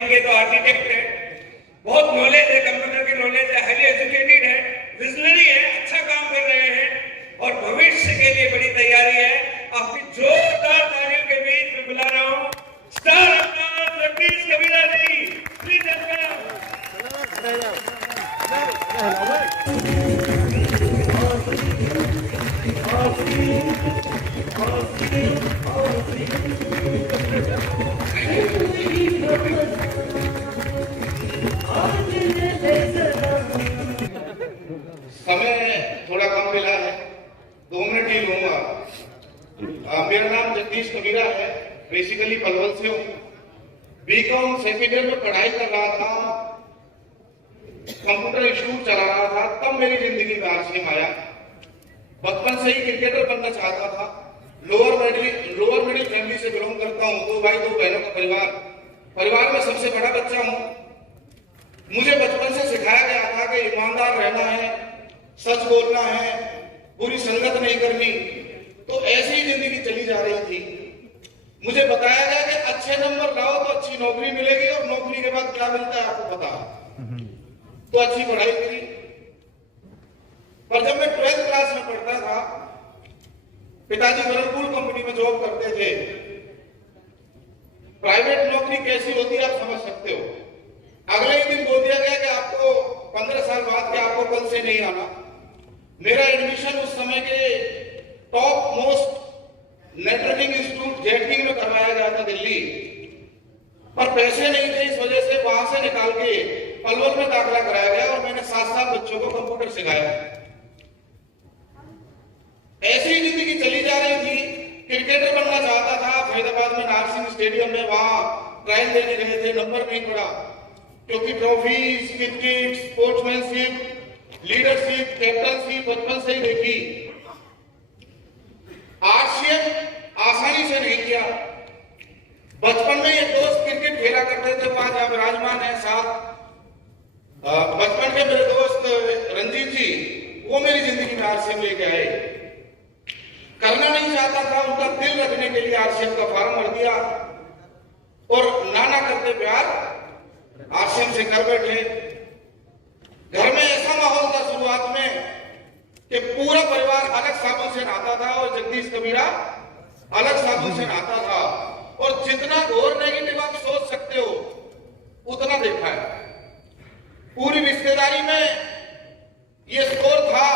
तो आर्किटेक्ट है, बहुत नॉलेज है, कंप्यूटर की नॉलेज है, हाईली एजुकेटेड है, विजनरी है, अच्छा काम कर रहे हैं और भविष्य के लिए बड़ी तैयारी है। आपकी जोरदार तालियों के बीच में बुला रहा हूँ स्टार अवतार जगदीश कबीरा जी, प्लीज समय थोड़ा कम मिला है, 2 मिनट ही लूंगा। मेरा नाम जगदीश कबीरा है, बेसिकली पलवल से हूँ। बीकॉम सेकंड ईयर में पढ़ाई कर रहा था, कंप्यूटर इंस्टीट्यूट चला रहा था, तब मेरी जिंदगी में आरसीएम आया। बचपन से ही क्रिकेटर बनना चाहता था। लोअर मिडिल फैमिली से बिलोंग करता हूँ, 2 भाई 2 बहनों का परिवार में सबसे बड़ा बच्चा हूँ। मुझे बचपन से सिखाया गया था कि ईमानदार रहना है, सच बोलना है, बुरी संगत नहीं करनी। तो ऐसी ही जिंदगी चली जा रही थी। मुझे बताया गया कि अच्छे नंबर लाओ तो अच्छी नौकरी मिलेगी और नौकरी के बाद क्या मिलता है आपको पता है। तो अच्छी पढ़ाई करी, पर जब मैं 12th क्लास में पढ़ता था, पिताजी वर्लपूल कंपनी में जॉब करते थे। प्राइवेट नौकरी कैसी होती है आप समझ सकते हो। अगले ही दिन बोल दिया गया कि आपको 15 साल बाद के आपको कल से नहीं आना। मेरा एडमिशन उस समय के top most networking institute Jetking में करवाया गया था दिल्ली, पर पैसे नहीं थे, इस वजह से वहां से निकाल के पलवल में दाखिला कराया गया और मैंने 7 बच्चों को कंप्यूटर सिखाया। ऐसी ही जिंदगी चली जा रही थी। क्रिकेटर बनना चाहता था, फरीदाबाद में नारसिंह स्टेडियम में वहां ट्रायल देने गए थे, नंबर नहीं पड़ा क्योंकि trophies, cricket, sportsmanship, leadership, captainship बचपन से ही देखी। आरसीएम आसानी से नहीं किया। बचपन में ये दोस्त क्रिकेट खेला करते थे, वो आज विराजमान है साथ। बचपन के मेरे दोस्त रंजीत जी, वो मेरी जिंदगी में आरसीएम लेके आए। करना नहीं चाहता था, उनका दिल रखने के लिए आरसीएम का फॉर्म भर दिया और नाना करते प्यार आरसीएम से कर बैठे। घर में ऐसा माहौल था शुरुआत में कि पूरा परिवार अलग साबुन से नहाता था और जगदीश कबीरा अलग साबुन से नहाता था। और जितना घोर नेगेटिव आप सोच सकते हो उतना देखा है। पूरी रिश्तेदारी में ये स्कोर था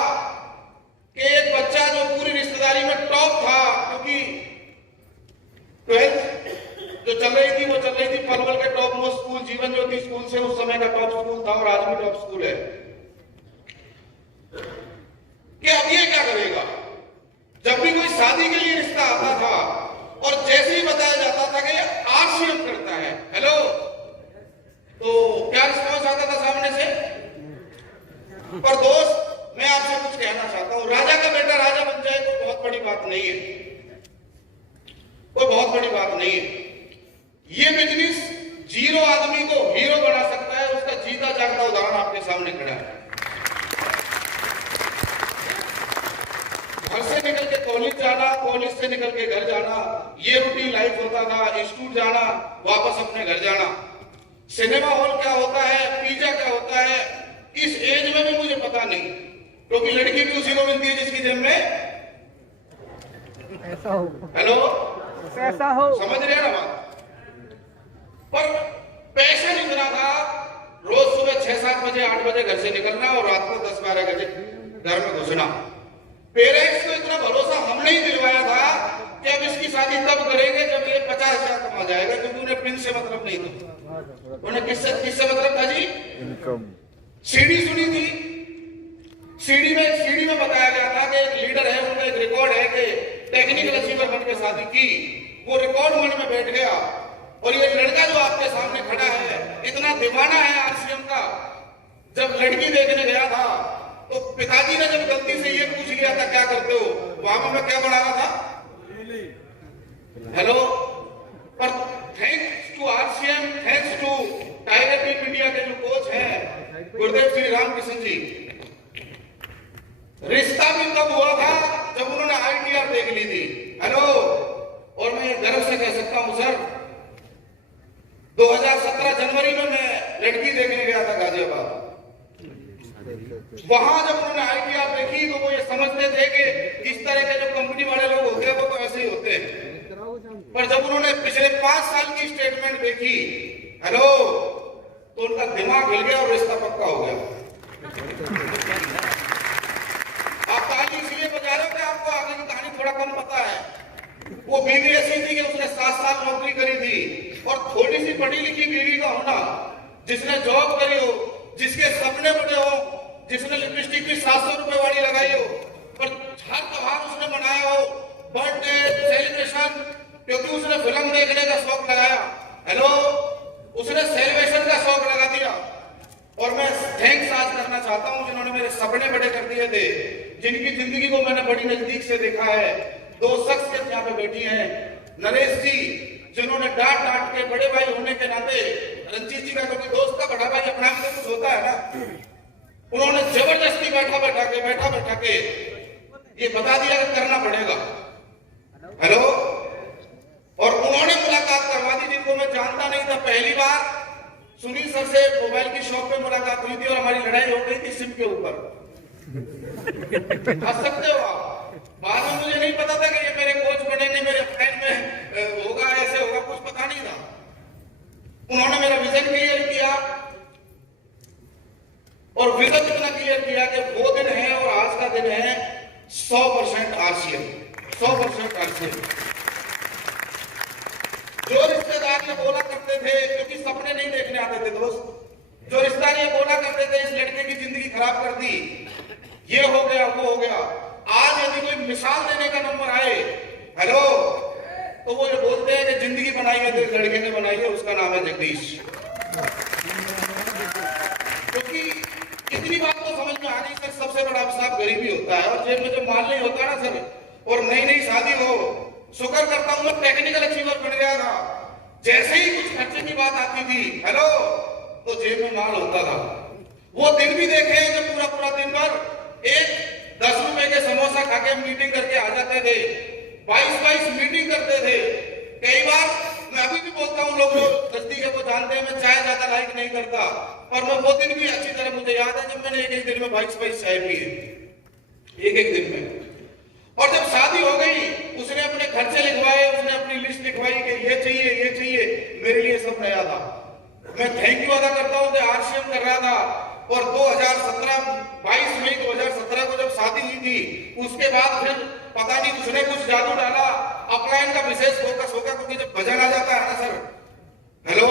कि एक बच्चा जो पूरी रिश्तेदारी में टॉप था, क्योंकि 12th जो चल रही थी वो चल रही थी पलवल के top most school Jeevan Jyoti school से, उस समय का टॉप स्कूल था और आज भी टॉप स्कूल है। कि अब ये क्या करेगा। जब भी कोई शादी के लिए रिश्ता आता था और जैसे ही बताया जाता था कि ये आरसीएम करता है, हेलो, तो क्या रिस्पॉन्स आता था सामने से। पर दोस्त, मैं आपसे कुछ कहना चाहता हूं, राजा का बेटा राजा बन जाए कोई बहुत बड़ी बात नहीं है, कोई बहुत बड़ी बात नहीं है। ये बिजनेस 0 आदमी को हीरो बना सकता है, उसका जीता जागता उदाहरण आपके सामने खड़ा है। घर से निकल के कॉलेज जाना, कॉलेज से निकल के घर जाना, ये रूटीन लाइफ होता था। इंस्टीट्यूट जाना, वापस अपने घर जाना। सिनेमा हॉल क्या होता है, पिज्जा क्या होता है, इस एज में भी मुझे पता नहीं, क्योंकि लड़की भी उसी को मिलती है जिसकी जेब में ऐसा हो, हेलो ऐसा हो, समझ रहे हैं ना बात। पर पैशन इतना था, रोज सुबह 6-7 बजे 8 बजे घर से निकलना और रात को 10-12 बजे घर में घुसना। पेरेंट्स को इतना भरोसा हमने ही दिलवाया था कि अब इसकी शादी तब करेंगे जब ये 50,000 कमा जाएगा, क्योंकि उन्हें पिन से मतलब नहीं था, उन्हें किससे मतलब था जी, इनकम। सीडी सुनी थी, सीडी में बताया गया था कि एक लीडर है, उनका एक रिकॉर्ड है कि टेक्निकल अचीवर बन के शादी की। वो रिकॉर्ड मन में बैठ गया। और ये लड़का जो आपके सामने खड़ा है इतना दीवाना है आरसीएम का। जब लड़की देखने गया था तो पिताजी ने जब गलती से ये पूछ लिया था क्या करते हो, वहां पर मैं क्या बना रहा था, हेलो। पर thanks to RCM, thanks to Tiger team India के जो कोच हैं गुरुदेव श्री रामकृष्ण जी, रिश्ता भी तब हुआ था जब उन्होंने आईटीआर देख ली थी, हेलो। और मैं गर्व से कह सकता हूं सर, 2017 जनवरी लड़की देखने गया था गाजियाबाद। वहां जब उन्होंने आईटीआर देखी तो वो ये समझते थे कि इस तरह के जो कंपनी वाले लोग होते हैं वो तो ऐसे ही होते हैं। पर जब उन्होंने पिछले 5 साल की स्टेटमेंट देखी, हेलो, तो उनका दिमाग हिल गया और रिश्ता पक्का हो गया। आप ताली इसलिए बजा रहे हो कि आपको आगे की कहानी थोड़ा कम पता है। वो बीवी ऐसी थी कि उसने 7 साल नौकरी करी थी, और थोड़ी सी पढ़ी लिखी बीवी का होना, जिसने जॉब करी हो, जिसके सपने बड़े हो, जिसने लिपस्टिक की 700 रुपए वाली लगाई हो, पर हर त्योहार उसने मनाया हो, बर्थडे सेलिब्रेशन, क्योंकि उसने फिल्म देखने का शौक लगाया। हेलो, उसने सेलिब्रेशन का शौक लगा दिया। और मैं थैंक्स आज करना चाहता हूं जिन्होंने मेरे सपने बड़े कर दिए थे, जिनकी जिंदगी को मैंने बड़ी नजदीक से देखा है। 2 शख्स यहाँ पे बैठी हैं, नरेश जी, जिन्होंने डांट डांट के बड़े भाई होने के नाते, रंजीत जी का क्योंकि दोस्त का बड़ा भाई अपना में कुछ होता है ना, उन्होंने जबरदस्ती बैठा के ये बता दिया कि करना पड़ेगा। हेलो, और उन्होंने मुलाकात करवा दी जिनको मैं जानता नहीं था। पहली बार सुनील सर से मोबाइल की शॉप पे मुलाकात हुई थी और हमारी लड़ाई हो गई थी सिम के ऊपर। हंस सकते हो आप। बाद में मुझे नहीं पता था कि ये मेरे कोच बनेंगे, मेरे फ्रेंड में होगा, ऐसे होगा, कुछ पता नहीं था। उन्होंने मेरा विजन क्लियर किया, और विजन इतना क्लियर किया कि वो दिन है और आज का दिन है 100% आरसीएम, 100% आरसीएम। जो रिश्तेदार ये बोला करते थे, क्योंकि सपने नहीं देखने आते थे दोस्त, जो रिश्तेदार ये बोला करते थे इस लड़के की जिंदगी खराब कर दी, ये हो गया वो हो गया, आज यदि कोई मिसाल देने का नंबर आए, हेलो, तो वो ये बोलते हैं कि जिंदगी बनाई है तो इस लड़के ने बनाई है, उसका नाम है जगदीश। क्योंकि इतनी बात तो समझ में आ गई सर, सबसे बड़ा अभिशाप गरीबी होता है, और जेब में जो माल नहीं होता ना सर, और नई नई शादी हो, शुक्र करता हूं मैं टेक्निकल अचीवर बन गया था। जैसे ही कुछ खर्चे की बात आती थी, हेलो, तो जेब में माल होता था। वो दिन भी देखे जब पूरा पूरा दिन भर एक 10 रुपए के समोसा खा के मीटिंग करके आ जाते थे, 22 मीटिंग करते थे। कई बार मैं अभी भी बोलता हूँ, लोग जो दस्ती के वो जानते हैं मैं चाय ज्यादा लाइक नहीं करता, पर मैं वो दिन भी अच्छी तरह मुझे याद है जब मैंने एक दिन में 22 चाय पिए, एक दिन में। और जब शादी हो गई, उसने अपने खर्चे लिखवाए, उसने अपनी लिस्ट लिखवाई कि ये चाहिए, मेरे लिए सब नया था। मैं थैंक यू अदा करता हूँ कि आरसीएम कर रहा था, और 22 मई 2017 को जब शादी हुई थी, उसके बाद फिर पता नहीं उसने कुछ जादू डाला, अपलाइन का विशेष फोकस होगा, क्योंकि जब बजट आ जाता है ना सर, हेलो,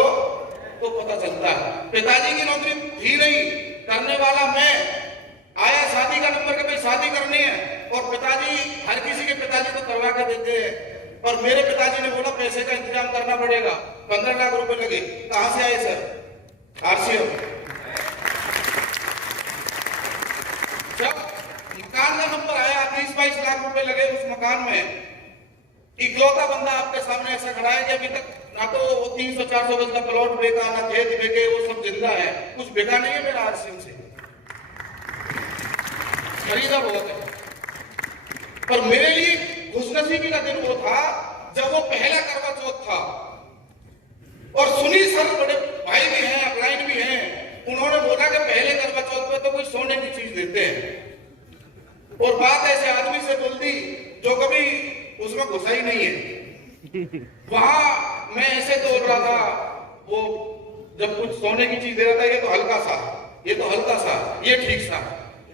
तो पता चलता है। पिताजी की नौकरी थी नहीं, करने वाला मैं, आया शादी का नंबर के भाई शादी करनी है, और पिताजी, हर किसी के पिताजी तो करवा के देते हैं, और मेरे पिताजी ने बोला पैसे का इंतजाम करना पड़ेगा, 15 लाख रुपए लगे। कहां से आए सर? आरसीएम। जब मकान का नंबर आया, 20-22 लाख रुपए लगे उस मकान में। इकलौता बंदा आपके सामने ऐसा खड़ा है कि अभी तक ना तो 300-400 गज का प्लॉट बेचा, ना खेत बेचे, वो सब जिंदा है, कुछ बेचा नहीं है मेरा आरसीएम से, खरीदा बहुत है। पर मेरे लिए खुशनसीबी का दिन वो था जब वो पहला करवा चौथ था, और सुनील सर बड़े भाई भी हैं, अपलाइन भी हैं, उन्होंने बोला कि पहले करवा चौथ पे तो कोई सोने की चीज देते हैं, और बात ऐसे आदमी से बोल दी जो कभी उसमें घुसा ही नहीं है। वहां मैं ऐसे तोड़ रहा था, वो जब कुछ सोने की चीज दे रहा था, ये तो हल्का सा, ये तो हल्का सा, ये ठीक सा,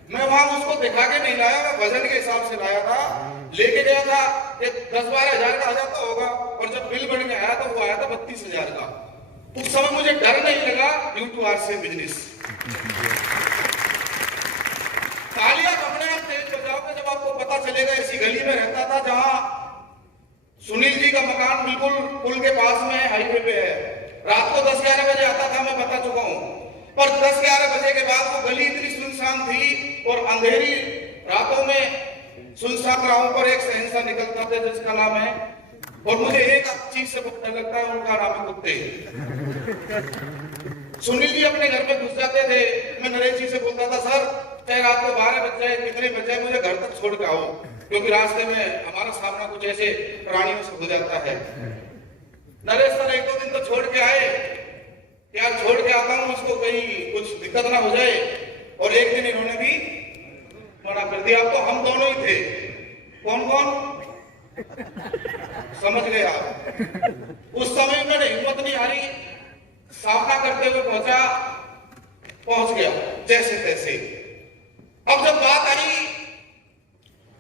मैं वहां उसको दिखा के नहीं लाया, मैं वजन के हिसाब से लाया था, लेके गया था, ये 10-12 हजार का आ जाता होगा, और जब बिल बन के आया तो वो आया था 32,000 का। उस समय मुझे डर नहीं लगा, ड्यू टू आरसीएम बिजनेस। तालियां अपने आप तेज बजाओगे जब आपको पता चलेगा। इसी गली में रहता था जहां सुनील जी का मकान बिल्कुल पुल के पास में हाईवे पे है। रात को 10-11 बजे आता था, मैं बता चुका हूं, पर 10-11 बजे के बाद वो गली इतनी सुनसान थी, और अंधेरी रातों में सुनसान राहों पर एक सहनसा निकलता था जिसका नाम है, और मुझे एक चीज से बहुत डर लगता है, उनका नाम है कुत्ते। सुनील जी अपने घर में घुस जाते थे, मैं नरेश जी से बोलता था, सर चाहे रात को 12 बज जाए, कितने बज जाए, मुझे घर तक छोड़ के आओ, क्योंकि रास्ते में हमारा सामना कुछ ऐसे प्राणियों से हो जाता है। नरेश सर 1-2 दिन तो छोड़ के आए, यार छोड़ के आता हूँ उसको, को कहीं कुछ दिक्कत ना हो जाए, और एक दिन इन्होंने भी मना कर दिया। अब तो हम दोनों ही थे, कौन कौन समझ गए आप। उस समय मैंने हिम्मत नहीं हारी, सामना करते हुए पहुंच गया जैसे तैसे। अब जब बात आई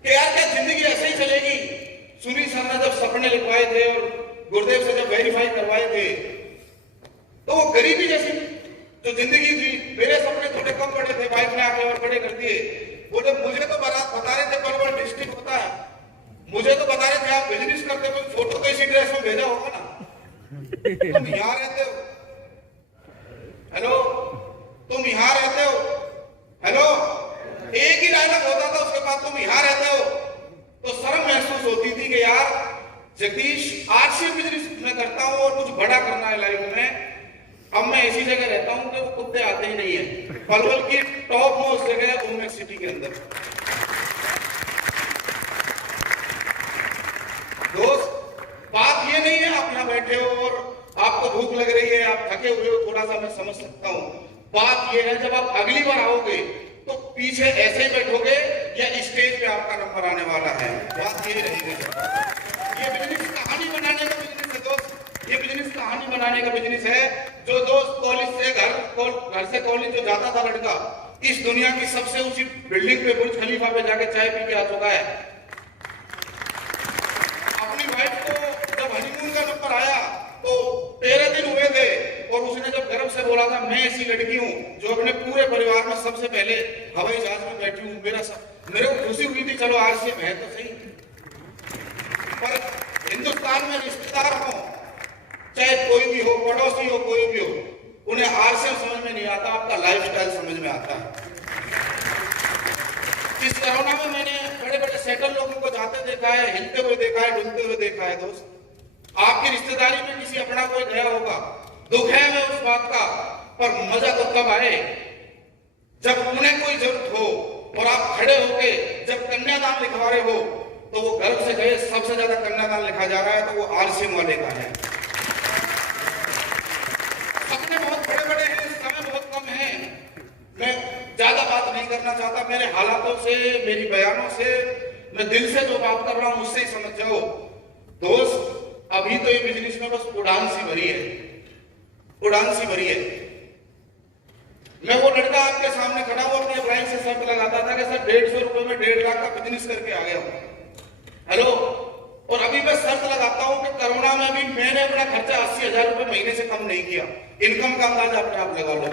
कि यार क्या जिंदगी ऐसे ही चलेगी, सुनील सर ने जब सपने लिखवाए थे और गुरुदेव से जब वेरीफाई करवाए थे, तो वो गरीबी जैसी जो जिंदगी थी, मेरे सपने थोड़े कम बड़े थे, वाइफ ने आके और बड़े कर दिए। बोले मुझे तो बता रहे थे बड़बड़ डिस्ट्रिक्ट होता है, मुझे तो बता रहे थे आप बिजनेस करते हो, फोटो तो इसी ड्रेस में भेजा होगा ना, तुम यहाँ रहते हो, हेलो तुम यहाँ रहते हो, हेलो एक ही डायलॉग होता था, उसके बाद तुम यहाँ रहते हो। तो शर्म महसूस होती थी कि यार जगदीश आज से बिजनेस मैं करता हूँ और कुछ बड़ा करना है लाइफ में। अब मैं ऐसी जगह रहता हूँ कि वो कुत्ते आते ही नहीं है, पलवल की टॉप मोस्ट जगह है ओमेक्स सिटी के अंदर। दोस्त बात ये नहीं है आप यहाँ बैठे हो और आपको भूख लग रही है, आप थके हुए हो, थोड़ा सा मैं समझ सकता हूँ। बात ये है जब आप अगली बार आओगे तो पीछे ऐसे ही बैठोगे या स्टेज पे आपका नंबर आने वाला है, बात यही रहेगी। ये बिजनेस कहानी बनाने का बिजनेस है दोस्त, ये बिजनेस कहानी बनाने का बिजनेस है। जो दोस्त कॉलेज से घर से कॉलेज जो जाता था लड़का, इस दुनिया की सबसे ऊंची बिल्डिंग पे बुर्ज खलीफा पे जाके चाय पी के आ चुका है। अपनी वाइफ को जब हनीमून का नंबर आया तो 13 दिन हुए थे और उसने जब गर्व से बोला था मैं ऐसी लड़की हूं जो अपने पूरे परिवार में सबसे पहले हवाई जहाज में बैठी हूं, मेरे को खुशी हुई थी, चलो आज से मैं तो सही। पर हिंदुस्तान में रिश्तेदार हो, चाहे कोई भी हो, पड़ोसी हो, कोई भी हो, उन्हें आरसीएम समझ में नहीं आता, आपका लाइफस्टाइल समझ में आता है। इस कोरोना में मैंने बड़े बड़े सेटल लोगों को जाते देखा है, हिलते हुए देखा है, डुलते हुए देखा है। दोस्त आपकी रिश्तेदारी में किसी अपना कोई गया होगा, दुख है मैं उस बात का, पर मजा तो तब आए जब उन्हें कोई जरूरत हो और आप खड़े होके जब कन्यादान लिखवा रहे हो तो वो गर्व से कहे सबसे ज्यादा कन्यादान लिखा जा रहा है तो वो आरसीएम वाले का है। सपने बहुत बड़े बड़े हैं, समय बहुत कम है। मैं ज्यादा बात नहीं करना चाहता, मेरे हालातों से, मेरी बयानों से, मैं दिल से जो बात कर रहा हूं उससे ही समझ जाओ। दोस्त अभी तो ये बिजनेस में बस उड़ान सी भरी है, उड़ान सी भरी है। मैं वो लड़का आपके सामने खड़ा हुआ अपने अप्लाई से शर्त लगाता था कि सर 150 रुपए में 1.5 लाख का बिजनेस करके आ गया हूं, हेलो। और अभी मैं शर्त लगाता हूं कि कोरोना में भी मैंने अपना खर्चा 80,000 रुपए महीने से कम नहीं किया। इनकम का अंदाजा अपने आप लगा लो।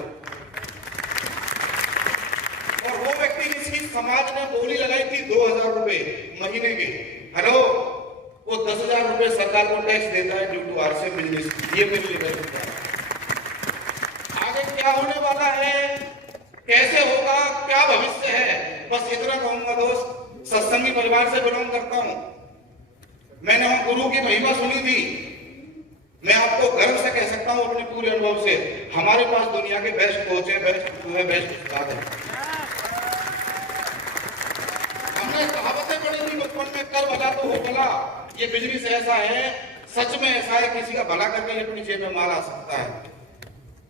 और वो व्यक्ति जिसकी समाज ने बोली लगाई थी 2,000 रुपए महीने के, हेलो, वो 10,000 रुपए सरकार को टैक्स देता है ड्यू टू आरसीएम बिजनेस। ये मेरे लिए है। आगे क्या होने वाला है, कैसे होगा, क्या भविष्य है, बस इतना कहूंगा दोस्त। सत्संगी परिवार से बिलोंग करता हूं, मैंने वहां गुरु की महिमा सुनी थी। मैं आपको गर्व से कह सकता हूं अपने पूरे अनुभव से, हमारे पास दुनिया के बेस्ट कोच है, बेस्ट गुरु है, बेस्ट उस्ताद है। हमने कहावतें पढ़ी थी बचपन में, कर भला तो हो भला। ये बिजनेस ऐसा है, सच में ऐसा है, किसी का भला करके अपनी जेब में माल आ सकता है।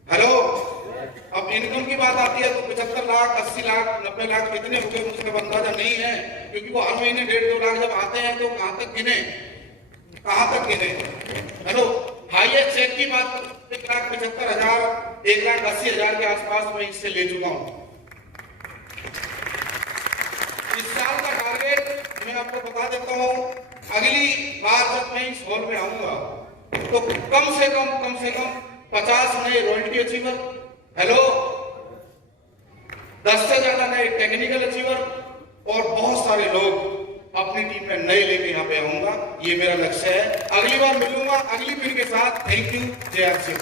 हेलो, अब इनकम की बात आती है तो 75 लाख, 80 लाख, 90 लाख कितने हो गए मुझे अंदाजा नहीं है, क्योंकि वो हर महीने 1.5-2 लाख जब आते हैं तो कहां तक गिने, कहां तक गिने। हेलो, हाईएस्ट चेक की बात 1,75,000, 1,80,000 के आसपास मैं इससे ले चुका हूं। इस साल का टारगेट मैं आपको बता देता हूं, अगली बार जब मैं इस हॉल में आऊंगा तो कम से कम 50 नए रॉयल्टी अचीवर, हेलो, 10 से ज्यादा नए टेक्निकल अचीवर और बहुत सारे लोग अपनी टीम में नए लेके यहाँ पे आऊंगा। ये मेरा लक्ष्य है। अगली बार मिलूंगा अगली पीढ़ी के साथ। Thank you. जय आर सिंह।